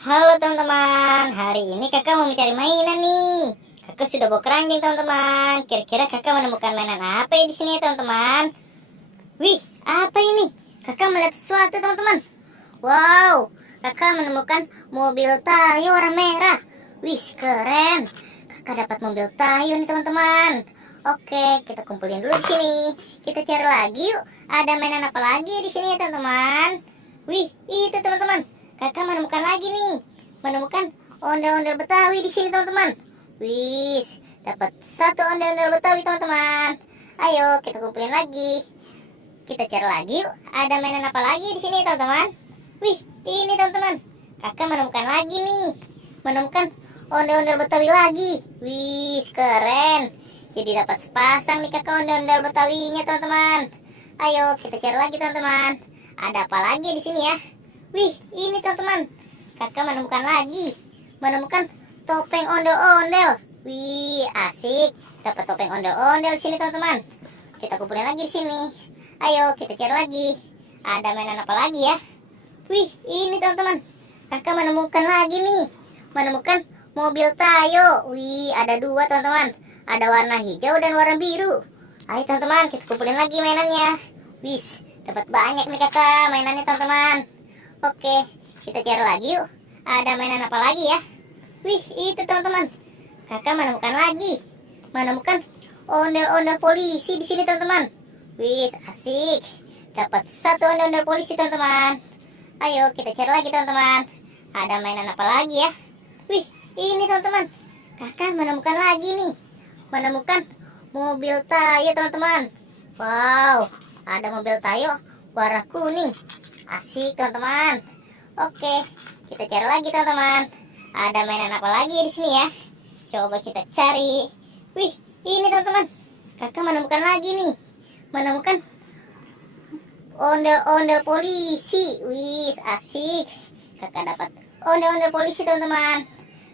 Halo teman-teman, hari ini kakak mau mencari mainan nih. Kakak sudah bawa keranjang teman-teman. Kira-kira kakak menemukan mainan apa ya di sini ya teman-teman? Wih, apa ini? Kakak melihat sesuatu teman-teman. Wow, kakak menemukan mobil Tayo warna merah. Wih, keren. Kakak dapat mobil Tayo nih teman-teman. Oke, kita kumpulin dulu di sini. Kita cari lagi yuk. Ada mainan apa lagi di sini ya teman-teman? Wih, itu teman-teman. Kakak menemukan lagi nih. Menemukan ondel-ondel Betawi di sini teman-teman. Wih, dapat satu ondel-ondel Betawi teman-teman. Ayo kita kumpulin lagi. Kita cari lagi yuk. Ada mainan apa lagi di sini teman-teman? Wih, ini teman-teman. Kakak menemukan lagi nih. Menemukan ondel-ondel Betawi lagi. Wih, keren. Jadi dapat sepasang nih kakak ondel-ondel Betawinya teman-teman. Ayo kita cari lagi teman-teman. Ada apa lagi di sini ya? Wih, ini teman-teman. Kakak menemukan lagi. Menemukan topeng ondel-ondel. Wih, asik. Dapat topeng ondel-ondel di sini teman-teman. Kita kumpulin lagi di sini. Ayo kita cari lagi. Ada mainan apa lagi ya? Wih, ini teman-teman. Kakak menemukan lagi nih. Menemukan mobil Tayo. Wih, ada dua teman-teman. Ada warna hijau dan warna biru. Ayo teman-teman, kita kumpulin lagi mainannya. Wih, dapat banyak nih kakak mainannya teman-teman. Oke, kita cari lagi yuk. Ada mainan apa lagi ya? Wih, itu teman-teman. Kakak menemukan lagi. Menemukan ondel-ondel polisi di sini teman-teman. Wih, asik. Dapat satu ondel-ondel polisi teman-teman. Ayo kita cari lagi teman-teman. Ada mainan apa lagi ya? Wih, ini teman-teman. Kakak menemukan lagi nih. Menemukan mobil Tayo teman-teman. Wow, ada mobil Tayo warna kuning. Asik teman-teman. Oke, kita cari lagi teman-teman. Ada mainan apa lagi di sini ya? Coba kita cari. Wih, ini teman-teman. Kakak menemukan lagi nih. Menemukan ondel-ondel polisi. Wih, asik. Kakak dapat ondel-ondel polisi teman-teman.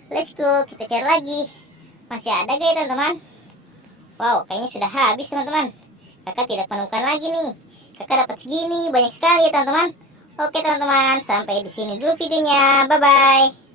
Let's go, kita cari lagi. Masih ada gak ya teman-teman? Wow, kayaknya sudah habis teman-teman. Kakak tidak menemukan lagi nih. Kakak dapat segini, banyak sekali ya teman-teman. Oke teman-teman, sampai di sini dulu videonya. Bye-bye.